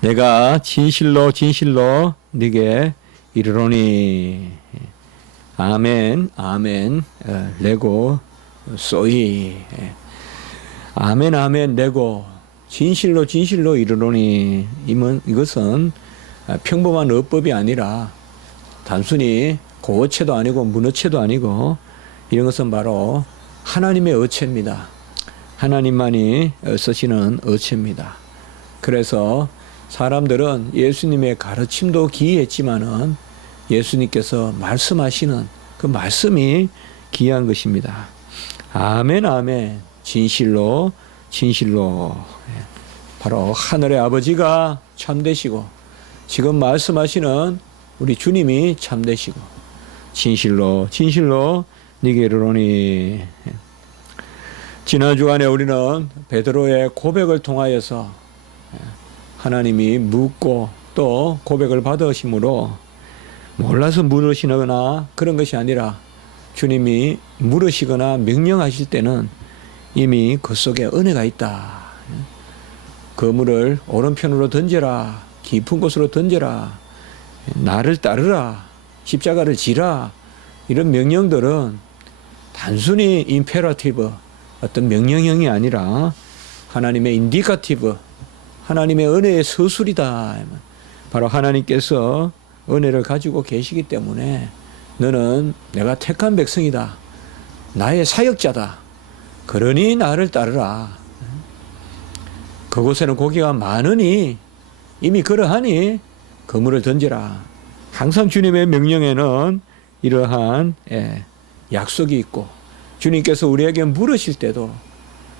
내가 진실로 진실로 네게 이르노니. 아멘 아멘 레고 소이. 아멘 아멘 레고 진실로 진실로 이르노니. 이것은 평범한 어법이 아니라 단순히 고어체도 아니고 문어체도 아니고 이런 것은 바로 하나님의 어체입니다. 하나님만이 쓰시는 어체입니다. 그래서 사람들은 예수님의 가르침도 기이했지만은 예수님께서 말씀하시는 그 말씀이 귀한 것입니다. 아멘 아멘 진실로 진실로. 바로 하늘의 아버지가 참되시고 지금 말씀하시는 우리 주님이 참되시고 진실로 진실로 네게 이르노니. 지난 주간에 우리는 베드로의 고백을 통하여서 하나님이 묻고 또 고백을 받으심으로 몰라서 물으시거나 그런 것이 아니라 주님이 물으시거나 명령하실 때는 이미 그 속에 은혜가 있다. 그물을 오른편으로 던져라. 깊은 곳으로 던져라. 나를 따르라. 십자가를 지라. 이런 명령들은 단순히 임페라티브 어떤 명령형이 아니라 하나님의 인디카티브 하나님의 은혜의 서술이다. 바로 하나님께서 은혜를 가지고 계시기 때문에 너는 내가 택한 백성이다. 나의 사역자다. 그러니 나를 따르라. 그곳에는 고기가 많으니 이미 그러하니 그물을 던져라. 항상 주님의 명령에는 이러한 약속이 있고 주님께서 우리에게 물으실 때도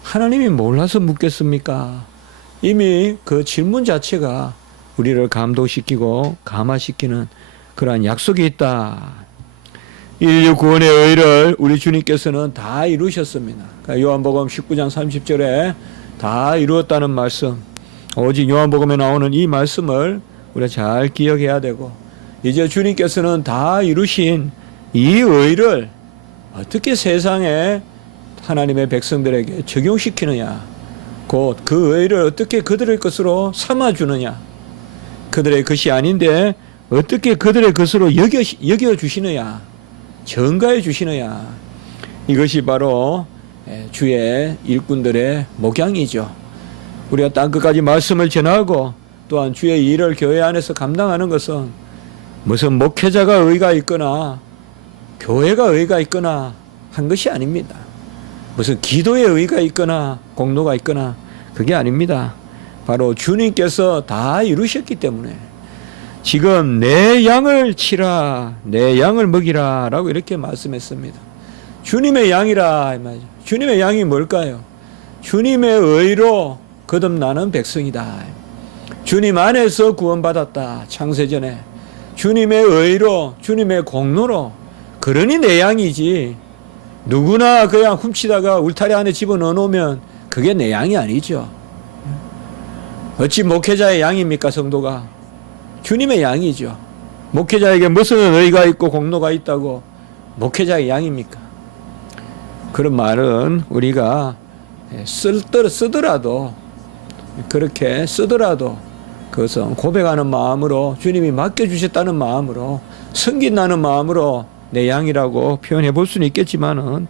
하나님이 몰라서 묻겠습니까? 이미 그 질문 자체가 우리를 감동시키고 감화시키는 그러한 약속이 있다. 인류 구원의 의를 우리 주님께서는 다 이루셨습니다. 그러니까 요한복음 19장 30절에 다 이루었다는 말씀, 오직 요한복음에 나오는 이 말씀을 우리가 잘 기억해야 되고 이제 주님께서는 다 이루신 이 의를 어떻게 세상에 하나님의 백성들에게 적용시키느냐, 곧 그 의를 어떻게 그들의 것으로 삼아주느냐, 그들의 것이 아닌데 어떻게 그들의 것으로 여겨주시느냐, 전가해 주시느냐, 이것이 바로 주의 일꾼들의 목양이죠. 우리가 땅끝까지 말씀을 전하고 또한 주의 일을 교회 안에서 감당하는 것은 무슨 목회자가 의가 있거나 교회가 의가 있거나 한 것이 아닙니다. 무슨 기도의 의가 있거나 공로가 있거나 그게 아닙니다. 바로 주님께서 다 이루셨기 때문에 지금 내 양을 치라, 내 양을 먹이라 라고 이렇게 말씀했습니다. 주님의 양이라 이 말이죠. 주님의 양이 뭘까요? 주님의 의로 거듭나는 백성이다. 주님 안에서 구원받았다. 창세전에 주님의 의로 주님의 공로로 그러니 내 양이지, 누구나 그냥 훔치다가 울타리 안에 집어넣어 놓으면 그게 내 양이 아니죠. 어찌 목회자의 양입니까? 성도가 주님의 양이죠. 목회자에게 무슨 의가 있고 공로가 있다고 목회자의 양입니까? 그런 말은 우리가 쓰더라도 그렇게 쓰더라도 그것은 고백하는 마음으로 주님이 맡겨주셨다는 마음으로 섬긴다는 마음으로 내 양이라고 표현해 볼 수는 있겠지만은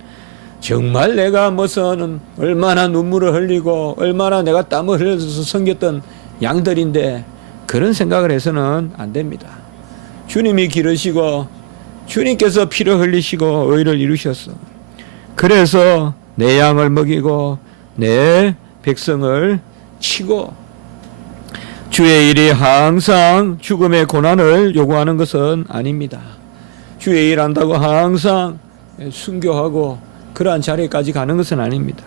정말 내가 무슨 얼마나 눈물을 흘리고 얼마나 내가 땀을 흘려서 섬겼던 양들인데 그런 생각을 해서는 안 됩니다. 주님이 기르시고 주님께서 피를 흘리시고 의를 이루셨어. 그래서 내 양을 먹이고 내 백성을 치고, 주의 일이 항상 죽음의 고난을 요구하는 것은 아닙니다. 주의 일 한다고 항상 순교하고 그러한 자리까지 가는 것은 아닙니다.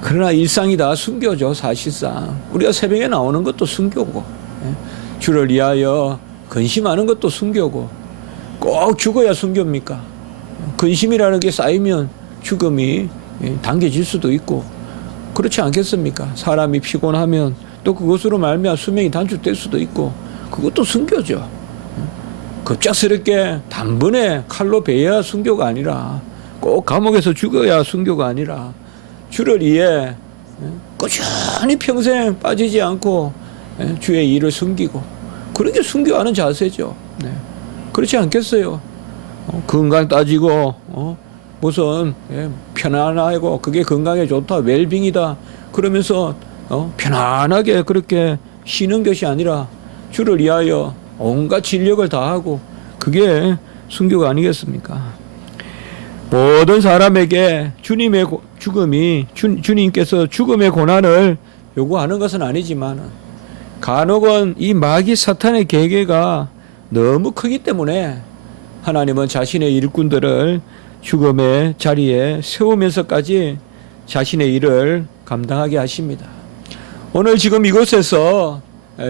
그러나 일상이 다 순교죠. 사실상 우리가 새벽에 나오는 것도 순교고, 주를 위하여 근심하는 것도 순교고, 꼭 죽어야 순교입니까? 근심이라는 게 쌓이면 죽음이 당겨질 수도 있고 그렇지 않겠습니까? 사람이 피곤하면 또 그것으로 말미암아 수명이 단축될 수도 있고 그것도 순교죠. 급작스럽게 단번에 칼로 베야 순교가 아니라, 꼭 감옥에서 죽어야 순교가 아니라 주를 위해 꾸준히 평생 빠지지 않고 주의 일을 숨기고 그런 게 순교하는 자세죠. 네. 그렇지 않겠어요? 건강 따지고 무슨 편안하고 그게 건강에 좋다 웰빙이다 그러면서 편안하게 그렇게 쉬는 것이 아니라 주를 위하여 온갖 진력을 다하고 그게 순교가 아니겠습니까? 모든 사람에게 주님의 죽음이 주님께서 죽음의 고난을 요구하는 것은 아니지만 간혹은 이 마귀 사탄의 계계가 너무 크기 때문에 하나님은 자신의 일꾼들을 죽음의 자리에 세우면서까지 자신의 일을 감당하게 하십니다. 오늘 지금 이곳에서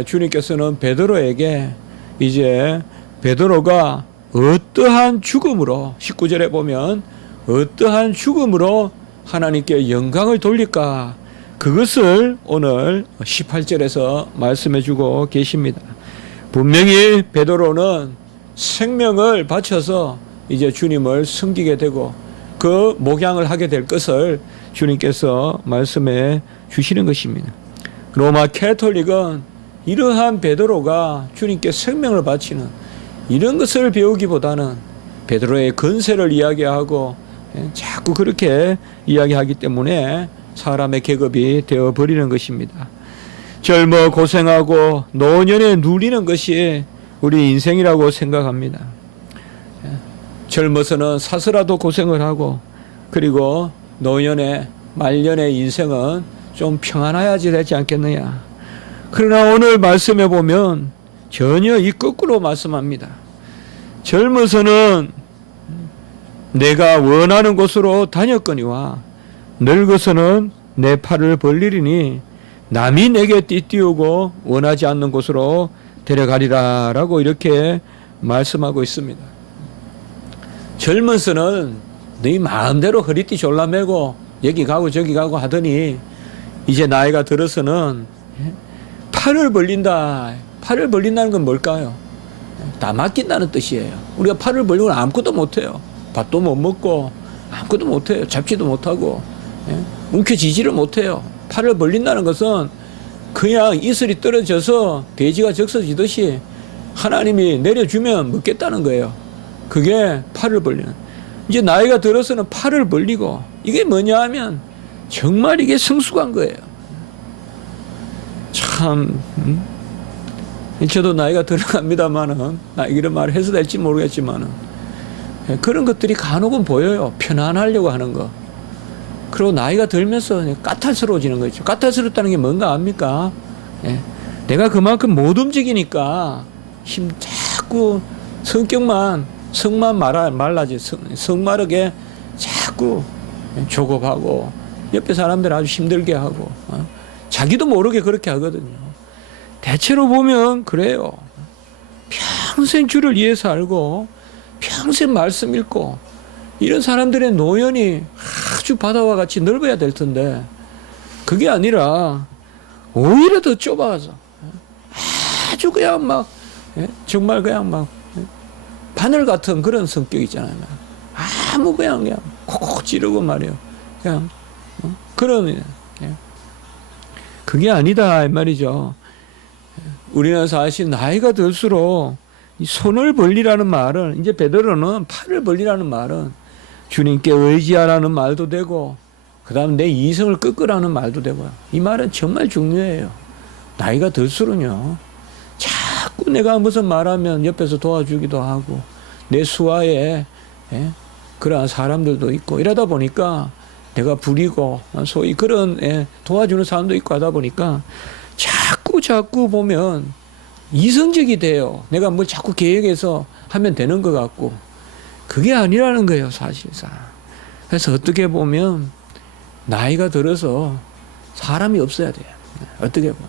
주님께서는 베드로에게 이제 베드로가 어떠한 죽음으로 19절에 보면 어떠한 죽음으로 하나님께 영광을 돌릴까 그것을 오늘 18절에서 말씀해 주고 계십니다. 분명히 베드로는 생명을 바쳐서 이제 주님을 섬기게 되고 그 목양을 하게 될 것을 주님께서 말씀해 주시는 것입니다. 로마 캐톨릭은 이러한 베드로가 주님께 생명을 바치는 이런 것을 배우기보다는 베드로의 건세를 이야기하고 자꾸 그렇게 이야기하기 때문에 사람의 계급이 되어버리는 것입니다. 젊어 고생하고 노년에 누리는 것이 우리 인생이라고 생각합니다. 젊어서는 사서라도 고생을 하고 그리고 노년에 말년의 인생은 좀 평안해야지 되지 않겠느냐. 그러나 오늘 말씀해 보면 전혀 이 거꾸로 말씀합니다. 젊어서는 내가 원하는 곳으로 다녔거니와 늙어서는 내 팔을 벌리리니 남이 내게 띠띠우고 원하지 않는 곳으로 데려가리라 라고 이렇게 말씀하고 있습니다. 젊어서는 네 마음대로 허리띠 졸라매고 여기 가고 저기 가고 하더니 이제 나이가 들어서는 팔을 벌린다. 팔을 벌린다는 건 뭘까요? 다 맡긴다는 뜻이에요. 우리가 팔을 벌리고 아무것도 못해요. 밥도 못 먹고 아무것도 못해요. 잡지도 못하고 움켜쥐지를 못해요. 팔을 벌린다는 것은 그냥 이슬이 떨어져서 돼지가 적셔지듯이 하나님이 내려주면 먹겠다는 거예요. 그게 팔을 벌리는. 이제 나이가 들어서는 팔을 벌리고 이게 뭐냐 하면 정말 이게 성숙한 거예요. 참 저도 나이가 들어갑니다만은 이런 말을 해서 될지 모르겠지만은 그런 것들이 간혹은 보여요. 편안하려고 하는 거. 그리고 나이가 들면서 까탈스러워지는 거죠. 까탈스럽다는 게 뭔가 압니까? 내가 그만큼 못 움직이니까 자꾸 성만 말라지 성마르게 자꾸 조급하고 옆에 사람들 아주 힘들게 하고 자기도 모르게 그렇게 하거든요. 대체로 보면 그래요. 평생 주를 위해서 알고 평생 말씀 읽고 이런 사람들의 노연이 아주 바다와 같이 넓어야 될 텐데 그게 아니라 오히려 더 좁아서 아주 그냥 막 정말 그냥 막 바늘 같은 그런 성격이잖아요. 아무 그냥 콕콕 찌르고 말이에요. 그냥 그런 그게 아니다 이 말이죠. 우리는 사실 나이가 들수록 이 손을 벌리라는 말은 이제 베드로는 팔을 벌리라는 말은 주님께 의지하라는 말도 되고 그다음 내 이성을 꺾으라는 말도 되고요. 이 말은 정말 중요해요. 나이가 들수록요. 자꾸 내가 무슨 말하면 옆에서 도와주기도 하고 내 수하에 그러한 사람들도 있고 이러다 보니까 내가 부리고 소위 그런 도와주는 사람도 있고 하다 보니까 자꾸 보면 이성적이 돼요. 내가 뭘 자꾸 계획해서 하면 되는 것 같고 그게 아니라는 거예요 사실상. 그래서 어떻게 보면 나이가 들어서 사람이 없어야 돼요. 어떻게 보면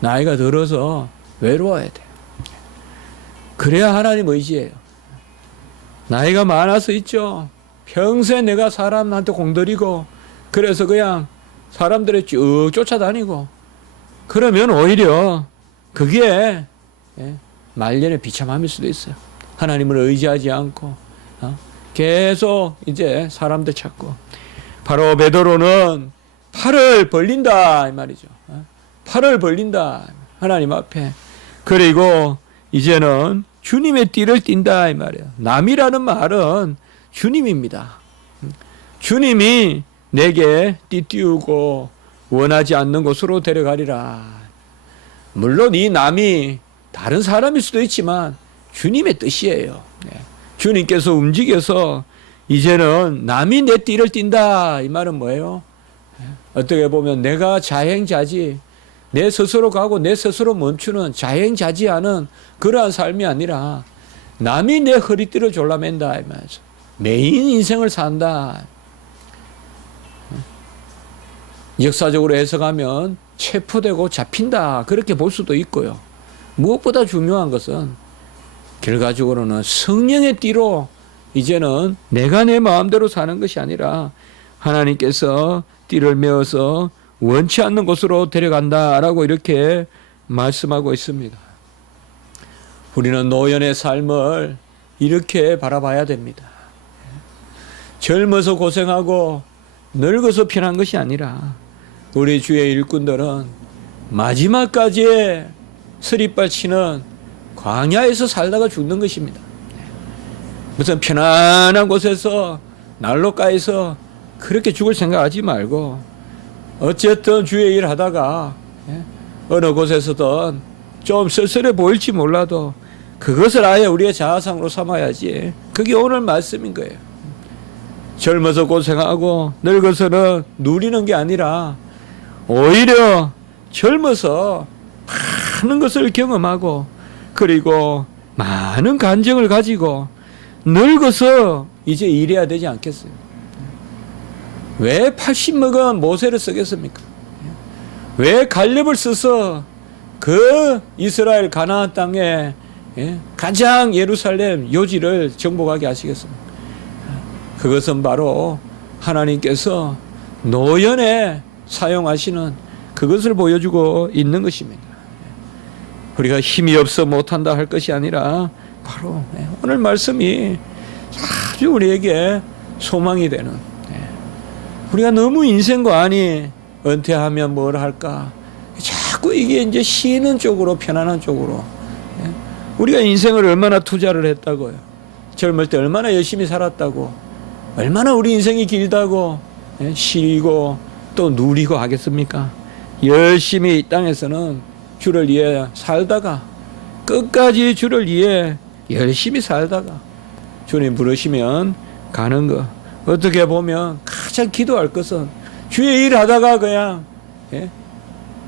나이가 들어서 외로워야 돼요. 그래야 하나님 의지해요. 나이가 많아서 있죠. 평생 내가 사람한테 공들이고 그래서 그냥 사람들을 쭉 쫓아다니고 그러면 오히려 그게 말년의 비참함일 수도 있어요. 하나님을 의지하지 않고 계속 이제 사람들 찾고 바로 베드로는 팔을 벌린다 이 말이죠. 팔을 벌린다. 하나님 앞에. 그리고 이제는 주님의 띠를 띈다 이 말이에요. 남이라는 말은 주님입니다. 주님이 내게 띠 띄우고 원하지 않는 곳으로 데려가리라. 물론 이 남이 다른 사람일 수도 있지만 주님의 뜻이에요. 주님께서 움직여서 이제는 남이 내 띠를 띈다. 이 말은 뭐예요? 어떻게 보면 내가 자행자지, 내 스스로 가고 내 스스로 멈추는 자행자지하는 그러한 삶이 아니라 남이 내 허리띠를 졸라맨다. 이 말이죠. 메인 인생을 산다. 역사적으로 해석하면 체포되고 잡힌다. 그렇게 볼 수도 있고요. 무엇보다 중요한 것은 결과적으로는 성령의 띠로 이제는 내가 내 마음대로 사는 것이 아니라 하나님께서 띠를 메어서 원치 않는 곳으로 데려간다라고 이렇게 말씀하고 있습니다. 우리는 노년의 삶을 이렇게 바라봐야 됩니다. 젊어서 고생하고 늙어서 편한 것이 아니라 우리 주의 일꾼들은 마지막까지 스리발 치는 광야에서 살다가 죽는 것입니다. 무슨 편안한 곳에서 난로가에서 그렇게 죽을 생각하지 말고 어쨌든 주의 일 하다가 어느 곳에서든 좀 쓸쓸해 보일지 몰라도 그것을 아예 우리의 자아상으로 삼아야지. 그게 오늘 말씀인 거예요. 젊어서 고생하고 늙어서는 누리는 게 아니라 오히려 젊어서 많은 것을 경험하고 그리고 많은 간증을 가지고 늙어서 이제 일해야 되지 않겠어요? 왜 80 먹은 모세를 쓰겠습니까? 왜 갈렙을 써서 그 이스라엘 가나안 땅에 가장 예루살렘 요지를 정복하게 하시겠습니까? 그것은 바로 하나님께서 노연에 사용하시는 그것을 보여주고 있는 것입니다. 우리가 힘이 없어 못한다 할 것이 아니라 바로 오늘 말씀이 아주 우리에게 소망이 되는, 우리가 너무 인생관이 은퇴하면 뭘 할까 자꾸 이게 이제 쉬는 쪽으로 편안한 쪽으로 우리가 인생을 얼마나 투자를 했다고요. 젊을 때 얼마나 열심히 살았다고, 얼마나 우리 인생이 길다고 쉬고 또 누리고 하겠습니까? 열심히 이 땅에서는 주를 위해 살다가 끝까지 주를 위해 열심히 살다가 주님 부르시면 가는 것. 어떻게 보면 가장 기도할 것은 주의 일 하다가 그냥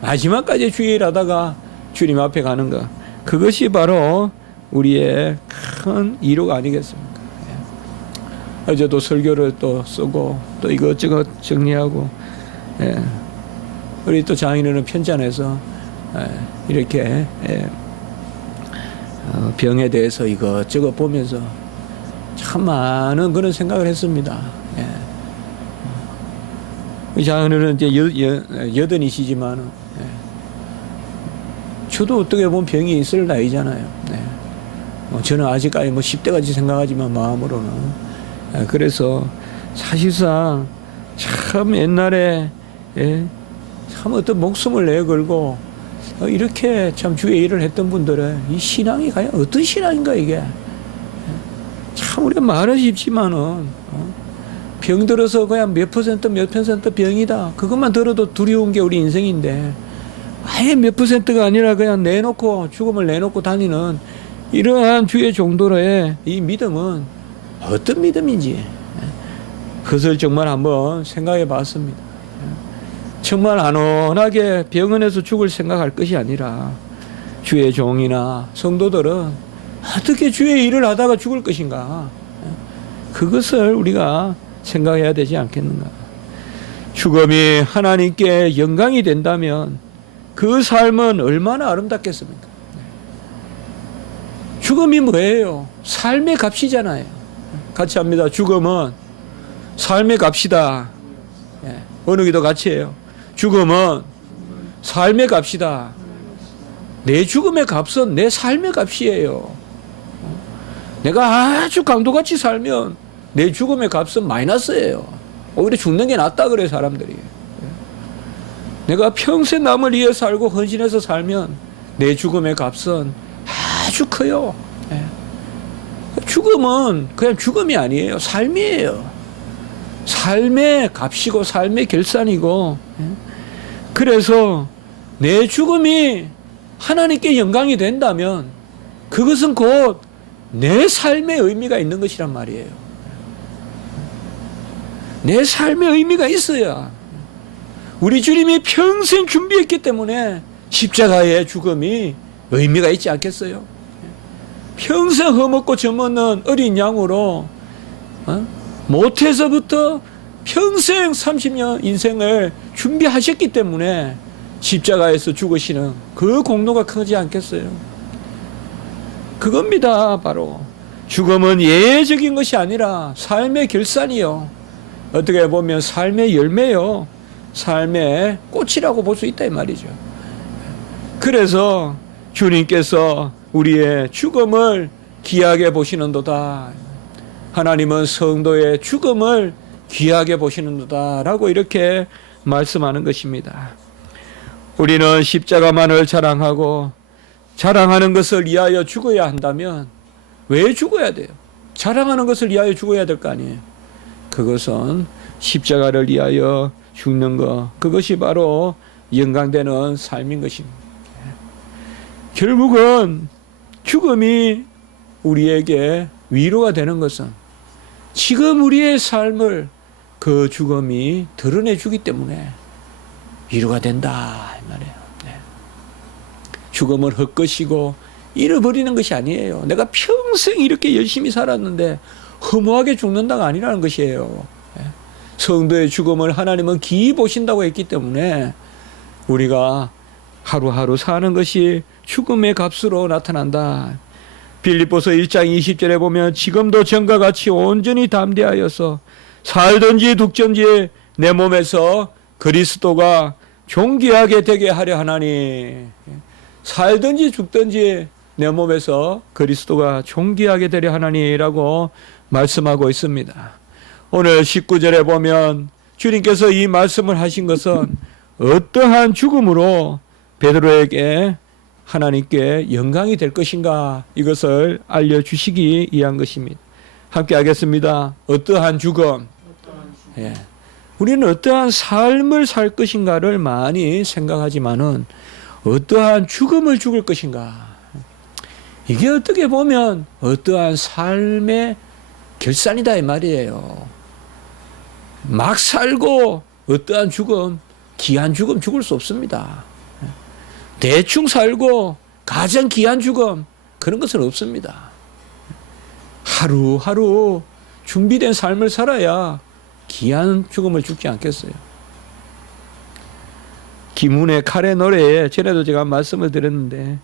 마지막까지 주의 일 하다가 주님 앞에 가는 것. 그것이 바로 우리의 큰 이루가 아니겠습니까? 어제도 설교를 또 쓰고 또 이것저것 정리하고 우리 또 장인어른 편찬해서 이렇게 병에 대해서 이것저것 보면서 참 많은 그런 생각을 했습니다. 장인어른 이제 여든이시지만 저도 어떻게 보면 병이 있을 나이잖아요. 저는 아직까지 10대까지 생각하지만 마음으로는 그래서 사실상 참 옛날에 참 어떤 목숨을 내걸고 이렇게 참 주의 일을 했던 분들의 이 신앙이 과연 어떤 신앙인가 이게. 참 우리가 말은 쉽지만은 병 들어서 그냥 몇 퍼센트 병이다. 그것만 들어도 두려운 게 우리 인생인데 아예 몇 퍼센트가 아니라 그냥 내놓고 죽음을 내놓고 다니는 이러한 주의 종도로의 이 믿음은 어떤 믿음인지 그것을 정말 한번 생각해 봤습니다. 정말 안온하게 병원에서 죽을 생각할 것이 아니라 주의 종이나 성도들은 어떻게 주의 일을 하다가 죽을 것인가, 그것을 우리가 생각해야 되지 않겠는가. 죽음이 하나님께 영광이 된다면 그 삶은 얼마나 아름답겠습니까? 죽음이 뭐예요? 삶의 값이잖아요. 같이 합니다. 죽음은 삶의 값이다. 어느 기도 같이 해요. 죽음은 삶의 값이다. 내 죽음의 값은 내 삶의 값이에요. 내가 아주 강도같이 살면 내 죽음의 값은 마이너스예요. 오히려 죽는 게 낫다 그래요, 사람들이. 내가 평생 남을 위해 살고 헌신해서 살면 내 죽음의 값은 아주 커요. 예. 죽음은 그냥 죽음이 아니에요. 삶이에요. 삶의 값이고 삶의 결산이고. 예. 그래서 내 죽음이 하나님께 영광이 된다면 그것은 곧 내 삶의 의미가 있는 것이란 말이에요. 내 삶의 의미가 있어야. 우리 주님이 평생 준비했기 때문에 십자가의 죽음이 의미가 있지 않겠어요? 평생 허먹고 젖먹는 어린 양으로 모태에서부터 평생 30년 인생을 준비하셨기 때문에 십자가에서 죽으시는 그 공로가 크지 않겠어요? 그겁니다. 바로 죽음은 예외적인 것이 아니라 삶의 결산이요, 어떻게 보면 삶의 열매요, 삶의 꽃이라고 볼 수 있다 이 말이죠. 그래서 주님께서 우리의 죽음을 귀하게 보시는도다. 하나님은 성도의 죽음을 귀하게 보시는도다 라고 이렇게 말씀하는 것입니다. 우리는 십자가만을 자랑하고 자랑하는 것을 위하여 죽어야 한다면 왜 죽어야 돼요? 자랑하는 것을 위하여 죽어야 될 거 아니에요. 그것은 십자가를 위하여 죽는 것, 그것이 바로 영광되는 삶인 것입니다. 결국은 죽음이 우리에게 위로가 되는 것은 지금 우리의 삶을 그 죽음이 드러내주기 때문에 위로가 된다 이 말이에요. 죽음을 헛것이고 잃어버리는 것이 아니에요. 내가 평생 이렇게 열심히 살았는데 허무하게 죽는다가 아니라는 것이에요. 성도의 죽음을 하나님은 기이 보신다고 했기 때문에 우리가 하루하루 사는 것이 죽음의 값으로 나타난다. 빌립보서 1장 20절에 보면 지금도 전과 같이 온전히 담대하여서 살든지 죽든지 내 몸에서 그리스도가 존귀하게 되게 하려 하나니, 살든지 죽든지 내 몸에서 그리스도가 존귀하게 되려 하나니라고 말씀하고 있습니다. 오늘 19절에 보면 주님께서 이 말씀을 하신 것은 어떠한 죽음으로 베드로에게 하나님께 영광이 될 것인가, 이것을 알려주시기 위한 것입니다. 함께 하겠습니다. 어떠한 죽음. 예. 우리는 어떠한 삶을 살 것인가를 많이 생각하지만은 어떠한 죽음을 죽을 것인가, 이게 어떻게 보면 어떠한 삶의 결산이다 이 말이에요. 막 살고 어떠한 죽음, 귀한 죽음 죽을 수 없습니다. 대충 살고 가장 귀한 죽음, 그런 것은 없습니다. 하루하루 준비된 삶을 살아야 귀한 죽음을 죽지 않겠어요? 김훈의 칼의 노래에 전에도 제가 말씀을 드렸는데,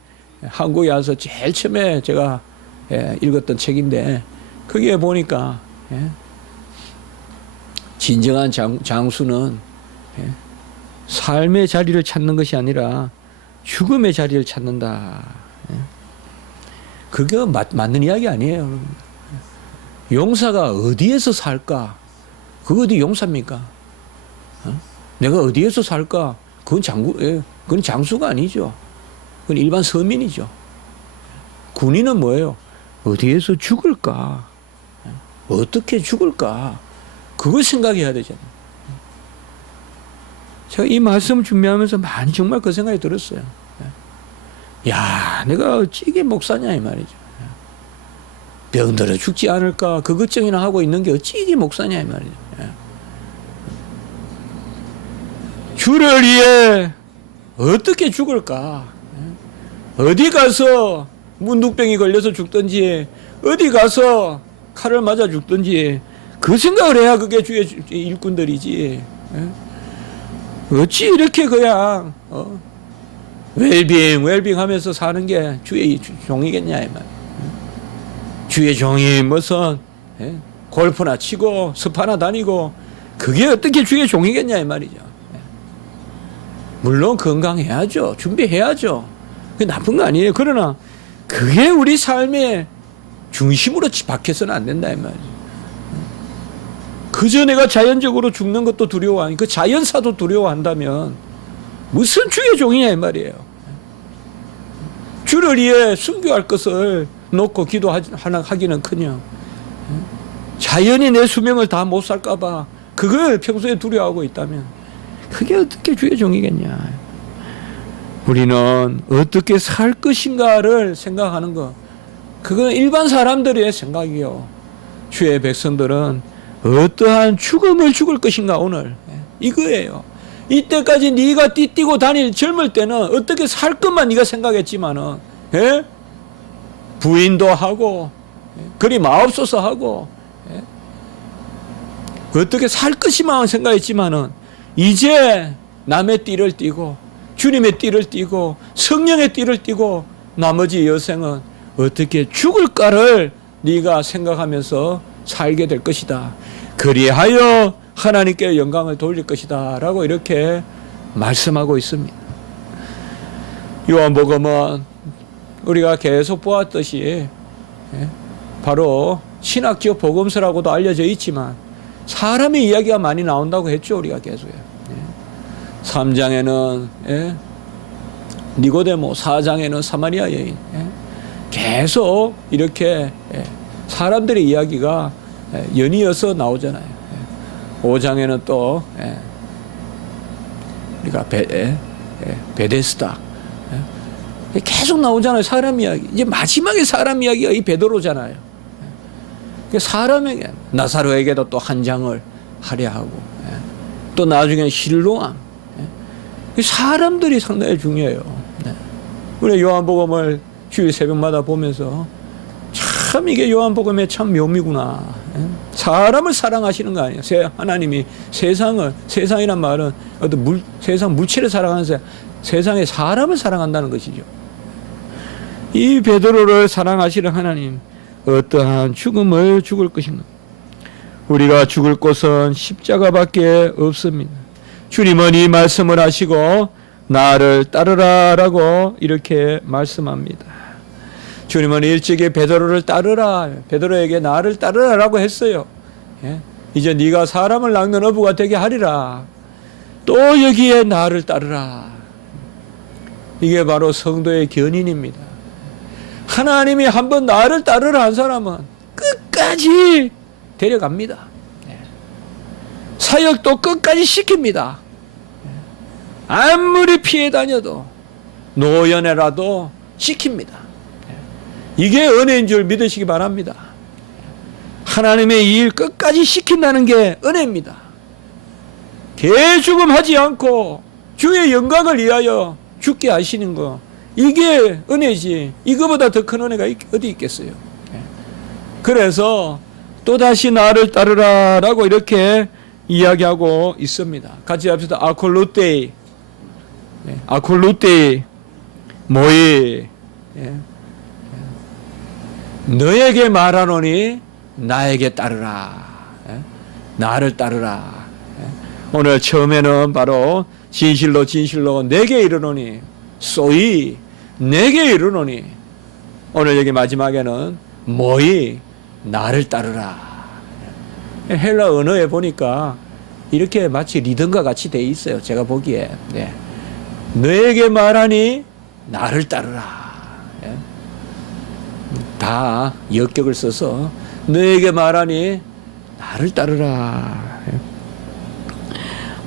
한국에 와서 제일 처음에 제가 읽었던 책인데, 거기에 보니까 진정한 장수는 삶의 자리를 찾는 것이 아니라 죽음의 자리를 찾는다. 그게 맞는 이야기 아니에요. 용사가 어디에서 살까? 그거 어디 용사입니까? 내가 어디에서 살까? 그건 장수가 아니죠. 그건 일반 서민이죠. 군인은 뭐예요? 어디에서 죽을까? 어떻게 죽을까? 그걸 생각해야 되잖아요. 제가 이 말씀을 준비하면서 많이 정말 그 생각이 들었어요. 야, 내가 어찌게 목사냐 이 말이죠. 병들어 죽지 않을까 그 걱정이나 하고 있는 게 어찌게 목사냐 이 말이죠. 주를 위해 어떻게 죽을까? 어디 가서 문둥병이 걸려서 죽든지 어디 가서 칼을 맞아 죽든지 그 생각을 해야 그게 주의 일꾼들이지. 어찌 이렇게 그냥 웰빙 하면서 사는 게 주의 종이겠냐 이 말. 주의 종이 무슨 골프나 치고 스파나 다니고 그게 어떻게 주의 종이겠냐 이 말이죠. 물론 건강해야죠. 준비해야죠. 그게 나쁜 거 아니에요. 그러나 그게 우리 삶의 중심으로 박혀서는 안 된다 이 말이죠. 그저 내가 자연적으로 죽는 것도 두려워하니 그 자연사도 두려워한다면 무슨 주의 종이냐 이 말이에요. 주를 위해 순교할 것을 놓고 기도하기는커녕 자연히 내 수명을 다 못 살까봐 그걸 평소에 두려워하고 있다면 그게 어떻게 주의 종이겠냐. 우리는 어떻게 살 것인가를 생각하는 것, 그건 일반 사람들의 생각이요. 주의 백성들은 어떠한 죽음을 죽을 것인가 오늘 이거예요. 이때까지 네가 띠뛰고 다닐 젊을 때는 어떻게 살 것만 네가 생각했지만은 부인도 하고 그리 마옵소서 하고 어떻게 살 것이만 생각했지만은 이제 남의 띠를 띠고 주님의 띠를 띠고 성령의 띠를 띠고 나머지 여생은 어떻게 죽을까를 네가 생각하면서 살게 될 것이다. 그리하여 하나님께 영광을 돌릴 것이다 라고 이렇게 말씀하고 있습니다. 요한복음은 우리가 계속 보았듯이 바로 신학적 복음서라고도 알려져 있지만 사람의 이야기가 많이 나온다고 했죠. 우리가 계속해요. 3장에는 니고데모, 4장에는 사마리아 여인, 계속 이렇게 사람들의 이야기가 연이어서 나오잖아요. 5장에는 또 우리가 베데스다 계속 나오잖아요. 사람 이야기. 이제 마지막에 사람 이야기가 이 베드로잖아요. 사람에게 나사로에게도 또 한 장을 하려 하고 또 나중에 실로암. 사람들이 상당히 중요해요. 우리 요한복음을 주일 새벽마다 보면서 참 이게 요한복음의 참 묘미구나. 사람을 사랑하시는 거 아니에요. 하나님이 세상이란 말은 어떤 세상 물체를 사랑하는 세상에 사람을 사랑한다는 것이죠. 이 베드로를 사랑하시는 하나님, 어떠한 죽음을 죽을 것인가. 우리가 죽을 곳은 십자가밖에 없습니다. 주님은 이 말씀을 하시고 나를 따르라 라고 이렇게 말씀합니다. 주님은 일찍이 베드로를 따르라, 베드로에게 나를 따르라 라고 했어요. 이제 네가 사람을 낚는 어부가 되게 하리라. 또 여기에 나를 따르라. 이게 바로 성도의 견인입니다. 하나님이 한번 나를 따르라 한 사람은 끝까지 데려갑니다. 사역도 끝까지 시킵니다. 아무리 피해 다녀도 노연애라도 시킵니다. 이게 은혜인 줄 믿으시기 바랍니다. 하나님의 일 끝까지 시킨다는 게 은혜입니다. 개죽음하지 않고 주의 영광을 위하여 죽게 하시는 거, 이게 은혜지. 이거보다 더 큰 은혜가 어디 있겠어요. 그래서 또다시 나를 따르라 라고 이렇게 이야기하고 있습니다. 같이 합시다. 아콜루테이, 아콜루테이 모이, 너에게 말하노니 나에게 따르라. 나를 따르라. 오늘 처음에는 바로 진실로 내게 이르노니, 소이 내게 이르노니, 오늘 여기 마지막에는 모이 나를 따르라. 헬라 언어에 보니까 이렇게 마치 리듬과 같이 돼 있어요. 제가 보기에. 너에게 말하니 나를 따르라. 다 역격을 써서 너에게 말하니 나를 따르라.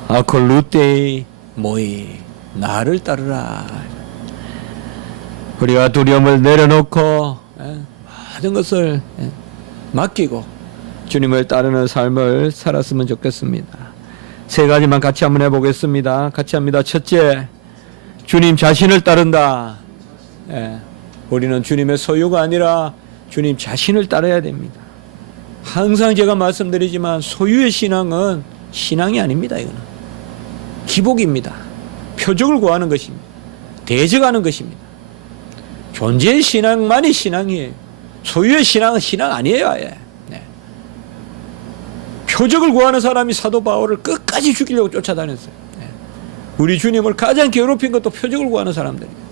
아콜루테이 모이 나를 따르라. 우리가 두려움을 내려놓고 모든 것을 맡기고 주님을 따르는 삶을 살았으면 좋겠습니다. 세 가지만 같이 한번 해보겠습니다. 같이 합니다. 첫째, 주님 자신을 따른다. 우리는 주님의 소유가 아니라 주님 자신을 따라야 됩니다. 항상 제가 말씀드리지만 소유의 신앙은 신앙이 아닙니다. 이거는 기복입니다. 표적을 구하는 것입니다. 대적하는 것입니다. 존재의 신앙만이 신앙이에요. 소유의 신앙은 신앙 아니에요. 아예. 표적을 구하는 사람이 사도 바울을 끝까지 죽이려고 쫓아다녔어요. 우리 주님을 가장 괴롭힌 것도 표적을 구하는 사람들이에요.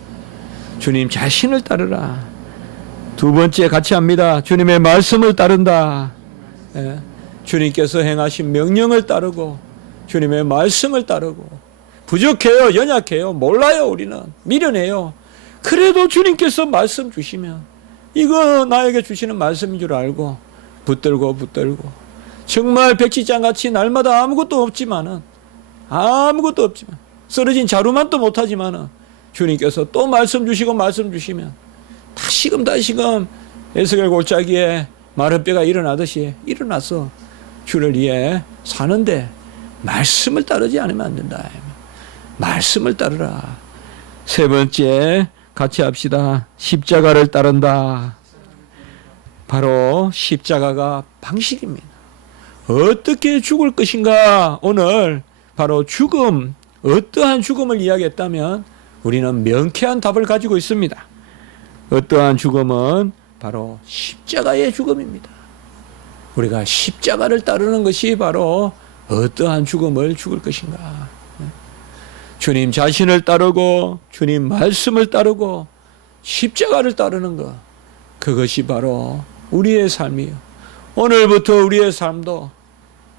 주님 자신을 따르라. 두 번째 같이 합니다. 주님의 말씀을 따른다. 주님께서 행하신 명령을 따르고 주님의 말씀을 따르고 부족해요. 연약해요. 몰라요. 우리는 미련해요. 그래도 주님께서 말씀 주시면 이거 나에게 주시는 말씀인 줄 알고 붙들고 정말 백지장같이 날마다 아무것도 없지만 쓰러진 자루만 또 못하지만 주님께서 또 말씀 주시면 다시금 에스겔 골짜기에 마른 뼈가 일어나듯이 일어나서 주를 위해 사는데 말씀을 따르지 않으면 안 된다. 말씀을 따르라. 세 번째 같이 합시다. 십자가를 따른다. 바로 십자가가 방식입니다. 어떻게 죽을 것인가? 오늘 바로 죽음, 어떠한 죽음을 이야기했다면 우리는 명쾌한 답을 가지고 있습니다. 어떠한 죽음은 바로 십자가의 죽음입니다. 우리가 십자가를 따르는 것이 바로 어떠한 죽음을 죽을 것인가. 주님 자신을 따르고 주님 말씀을 따르고 십자가를 따르는 것, 그것이 바로 우리의 삶이에요. 오늘부터 우리의 삶도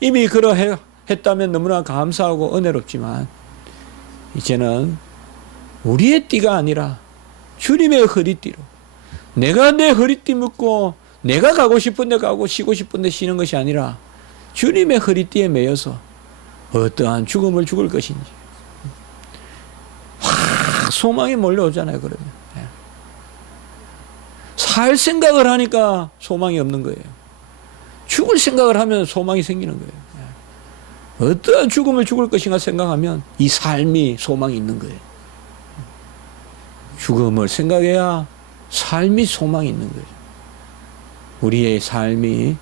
이미 그러했다면 너무나 감사하고 은혜롭지만 이제는 우리의 띠가 아니라 주님의 허리띠로, 내가 내 허리띠 묶고 내가 가고 싶은 데 가고 쉬고 싶은 데 쉬는 것이 아니라 주님의 허리띠에 매여서 어떠한 죽음을 죽을 것인지 확 소망이 몰려오잖아요. 그러면 살 생각을 하니까 소망이 없는 거예요. 죽을 생각을 하면 소망이 생기는 거예요. 어떠한 죽음을 죽을 것인가 생각하면 이 삶이 소망이 있는 거예요. 죽음을 생각해야 삶이 소망이 있는 거예요. 우리의 삶이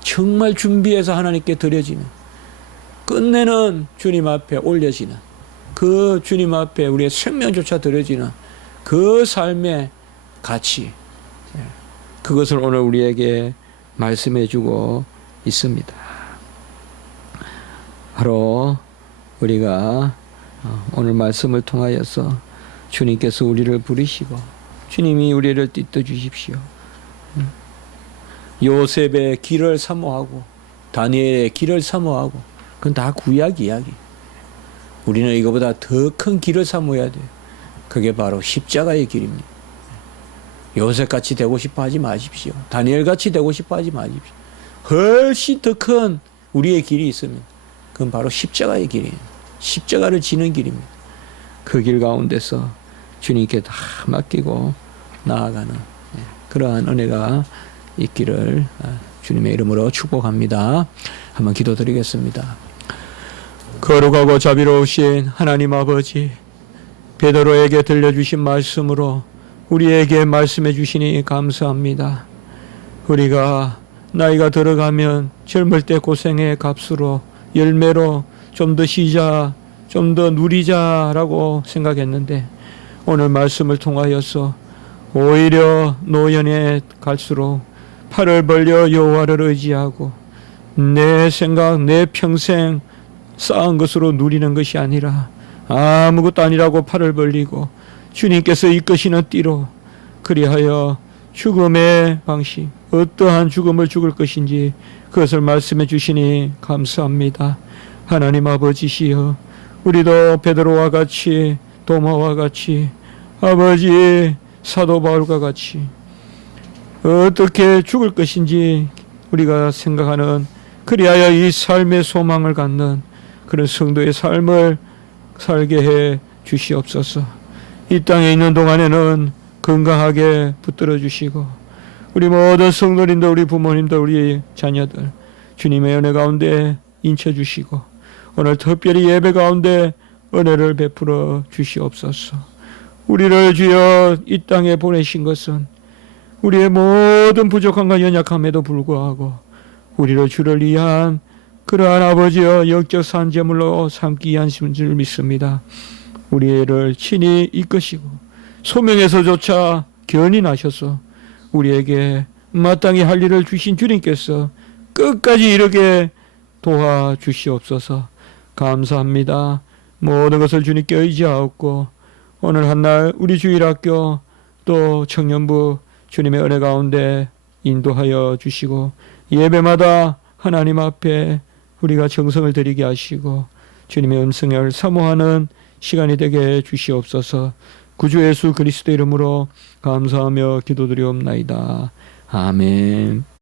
정말 준비해서 하나님께 드려지는, 끝내는 주님 앞에 올려지는, 그 주님 앞에 우리의 생명조차 드려지는 그 삶의 가치, 그것을 오늘 우리에게 말씀해 주고 있습니다. 바로 우리가 오늘 말씀을 통하여서 주님께서 우리를 부르시고 주님이 우리를 띠떠 주십시오. 요셉의 길을 사모하고 다니엘의 길을 사모하고 그건 다 구약 이야기. 우리는 이거보다 더 큰 길을 사모해야 돼요. 그게 바로 십자가의 길입니다. 요셉같이 되고 싶어 하지 마십시오. 다니엘같이 되고 싶어 하지 마십시오. 훨씬 더 큰 우리의 길이 있습니다. 그건 바로 십자가의 길이에요. 십자가를 지는 길입니다. 그 길 가운데서 주님께 다 맡기고 나아가는 그러한 은혜가 있기를 주님의 이름으로 축복합니다. 한번 기도드리겠습니다. 거룩하고 자비로우신 하나님 아버지, 베드로에게 들려주신 말씀으로 우리에게 말씀해 주시니 감사합니다. 우리가 나이가 들어가면 젊을 때 고생의 값으로 열매로 좀 더 쉬자, 좀 더 누리자라고 생각했는데 오늘 말씀을 통하여서 오히려 노년에 갈수록 팔을 벌려 여호와를 의지하고 내 생각, 내 평생 쌓은 것으로 누리는 것이 아니라 아무것도 아니라고 팔을 벌리고 주님께서 이끄시는 띠로 그리하여 죽음의 방식, 어떠한 죽음을 죽을 것인지 그것을 말씀해 주시니 감사합니다. 하나님 아버지시여, 우리도 베드로와 같이 도마와 같이 아버지 사도 바울과 같이 어떻게 죽을 것인지 우리가 생각하는, 그리하여 이 삶의 소망을 갖는 그런 성도의 삶을 살게 해 주시옵소서. 이 땅에 있는 동안에는 건강하게 붙들어 주시고 우리 모든 성도님들, 우리 부모님들, 우리 자녀들 주님의 은혜 가운데 인쳐 주시고 오늘 특별히 예배 가운데 은혜를 베풀어 주시옵소서. 우리를 주여 이 땅에 보내신 것은 우리의 모든 부족함과 연약함에도 불구하고 우리를 주를 위한 그러한 아버지여 역적 산재물로 삼기 위한 줄 믿습니다. 우리를 친히 이끄시고 소명에서조차 견인하셔서 우리에게 마땅히 할 일을 주신 주님께서 끝까지 이르게 도와주시옵소서. 감사합니다. 모든 것을 주님께 의지하옵고 오늘 한날 우리 주일학교 또 청년부 주님의 은혜 가운데 인도하여 주시고 예배마다 하나님 앞에 우리가 정성을 드리게 하시고 주님의 음성을 사모하는 시간이 되게 해 주시옵소서. 구주 예수 그리스도 이름으로 감사하며 기도드리옵나이다. 아멘.